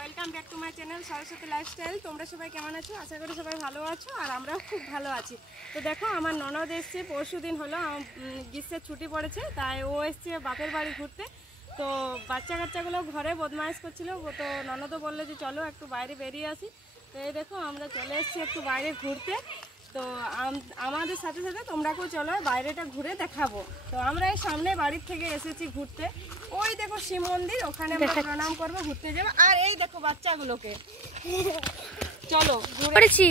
Welcome back to my channel Saraswati lifestyle. তোমরা সবাই কেমন আছো? আশা করি সবাই ভালো আছো, আর আমরাও খুব ভালো আছি। তো দেখো, আমার ননদ এসছে, পরশু দিন হলো গ্রীষ্মের ছুটি পড়েছে, তাই ও এসছে বাপের বাড়ি ঘুরতে। তো বাচ্চা কাচ্চাগুলো ঘরে বদমাইশ করছিল, তো ননদও বললো যে চলো একটু বাইরে বেরিয়ে আসি। তো এই দেখো, আমরা চলে এসেছি একটু বাইরে ঘুরতে। তো আমাদের সাথে সাথে তোমরাকেও চলো বাইরেটা ঘুরে দেখাবো। তো আমরা এই সামনে বাড়ির থেকে এসেছি ঘুরতে। ওই দেখো শিব মন্দির, ওখানে আমরা প্রণাম করবো, ঘুরতে যাবো। আর এই দেখো বাচ্চাগুলোকে, চলো ঘুরেছি।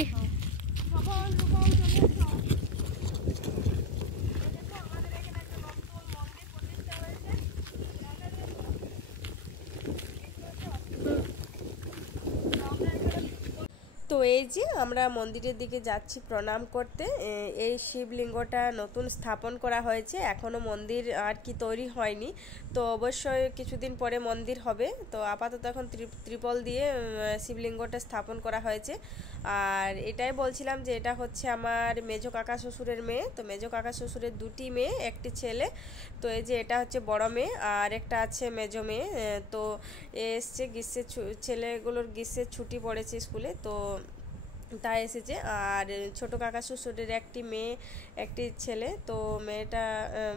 তো এই যে আমরা মন্দিরের দিকে যাচ্ছি প্রণাম করতে। এই শিবলিঙ্গটা নতুন স্থাপন করা হয়েছে, এখনও মন্দির আর কি তৈরি হয়নি। তো অবশ্যই কিছুদিন পরে মন্দির হবে। তো আপাতত এখন ত্রিপল দিয়ে শিবলিঙ্গটা স্থাপন করা হয়েছে। আর এটাই বলছিলাম যে এটা হচ্ছে আমার মেজো কাকা শ্বশুরের মেয়ে। তো মেজো কাকা শ্বশুরের দুটি মেয়ে, একটি ছেলে। তো এই যে এটা হচ্ছে বড় মেয়ে, আর একটা আছে মেজো মেয়ে। তো এসছে গ্রীষ্মের ছেলেগুলোর গ্রীষ্মের ছুটি পড়েছে স্কুলে, তো তাই এসেছে। আর ছোট কাকা শ্বশুরের একটি মেয়ে, একটি ছেলে। তো মেয়েটা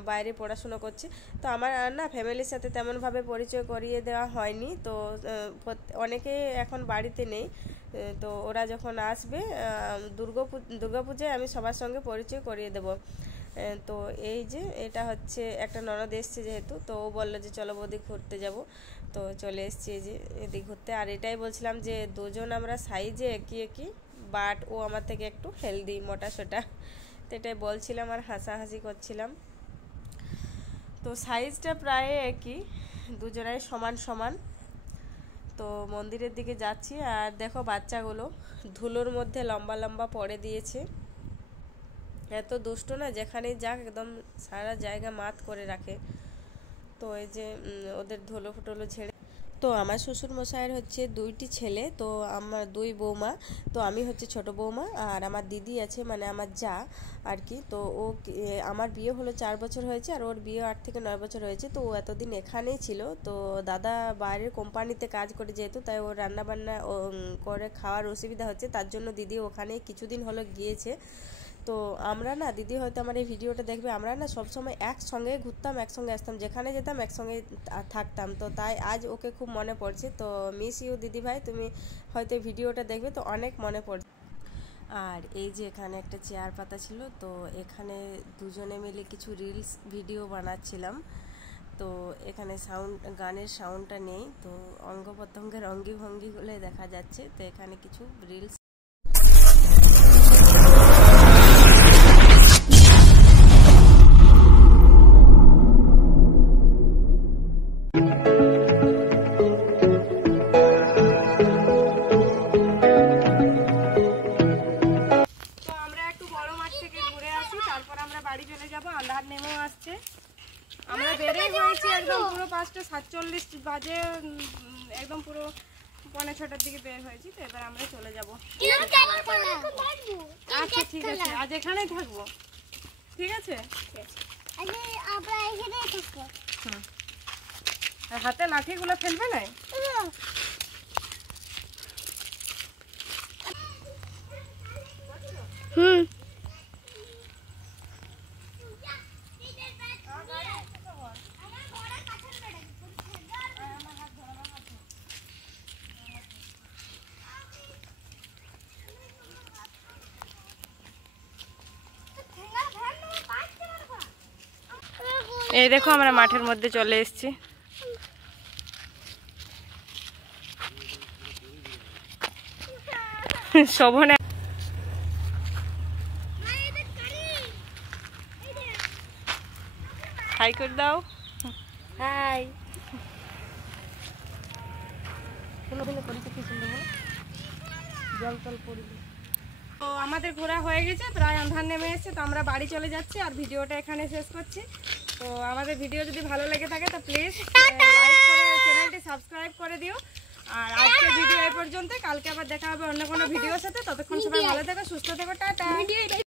বাইরে পড়াশুনো করছে। তো আমার না ফ্যামিলির সাথে তেমনভাবে পরিচয় করিয়ে দেওয়া হয়নি। তো অনেকে এখন বাড়িতে নেই। তো ওরা যখন আসবে দুর্গাপূজায় আমি সবার সঙ্গে পরিচয় করিয়ে দেব। তো এই যে এটা হচ্ছে একটা ননদ এসছে যেহেতু, তো ও বললো যে চলো বৌদি ঘুরতে যাব। তো চলে এসছি এই যে এদিক ঘুরতে। আর এটাই বলছিলাম যে দুজন আমরা সাইজে একই, বাট ও আমার থেকে একটু হেলদি, মোটা সোটা। তো এটাই বলছিলাম আর হাসাহাসি করছিলাম। তো সাইজটা প্রায় একই, দুজনাই সমান সমান। তো মন্দিরের দিকে যাচ্ছি। আর দেখো বাচ্চাগুলো ধুলোর মধ্যে লম্বা লম্বা পড়ে দিয়েছে। এত দুষ্ট না, যেখানেই যাক একদম সারা জায়গা মাত করে রাখে। তো এই যে ওদের ধুলো ফুটোলো ঝেড়ে। তো আমার শ্বশুর মশাইয়ের হচ্ছে দুইটি ছেলে, তো আমার দুই বৌমা। তো আমি হচ্ছে ছোট বৌমা, আর আমার দিদি আছে, মানে আমার যা আর কি। তো ও আমার বিয়ে হলো 4 বছর হয়েছে, আর ওর বিয়ে 8 থেকে 9 বছর হয়েছে। তো ও এতদিন এখানেই ছিল। তো দাদা বাইরের কোম্পানিতে কাজ করে যেহেতু, তাই ওর রান্নাবান্না করে খাওয়ার অসুবিধা হচ্ছে, তার জন্য দিদি ওখানে কিছুদিন হলো গিয়েছে। তো আমরা না, দিদি হয়তো আমার এই ভিডিওটা দেখবে, আমরা না সবসময় একসঙ্গে ঘুরতাম, একসঙ্গে আসতাম, যেখানে যেতাম একসঙ্গে থাকতাম। তো তাই আজ ওকে খুব মনে পড়ছে। তো মিস ইউ দিদি ভাই, তুমি হয়তো ভিডিওটা দেখবে, তো অনেক মনে পড়ছে। আর এই যে এখানে একটা চেয়ার পাতা ছিল, তো এখানে দুজনে মিলে কিছু রিলস ভিডিও বানাচ্ছিলাম। তো এখানে গানের সাউন্ডটা নেই, তো অঙ্গ প্রত্যঙ্গের অঙ্গি ভঙ্গিগুলো দেখা যাচ্ছে। তো এখানে কিছু রিলস। বাড়ি চলে যাবো, আন্ধার নেমেও আসছে। আমরা বেরিয়ে হয়েছি একদম পুরো 5:47 বাজে, একদম পুরো 5:45 দিকে বের হয়েছি। তো এবার আমরা চলে যাবো। আচ্ছা ঠিক আছে, আজ এখানেই থাকবো। ঠিক আছে, আর হাতে লাঠিগুলো ফেলবে না। হুম, এই দেখো আমরা মাঠের মধ্যে চলে এসেছি। শোভনে হাই করে দাও। হাই। তো আমাদের ঘোরা হয়ে গেছে, প্রায় আন্ধার নেমে এসেছে। তো আমরা বাড়ি চলে যাচ্ছি, আর ভিডিওটা এখানে শেষ করছি। তো আমাদের ভিডিও যদি ভালো লেগে থাকে তো প্লিজ লাইক করে চ্যানেলটি সাবস্ক্রাইব করে দিও। আর আজকের ভিডিও এই পর্যন্ত, কালকে আবার দেখা হবে অন্য কোনো ভিডিওর সাথে। ততক্ষণ সবাই ভালো থেকো, সুস্থ থেকো, টাটা।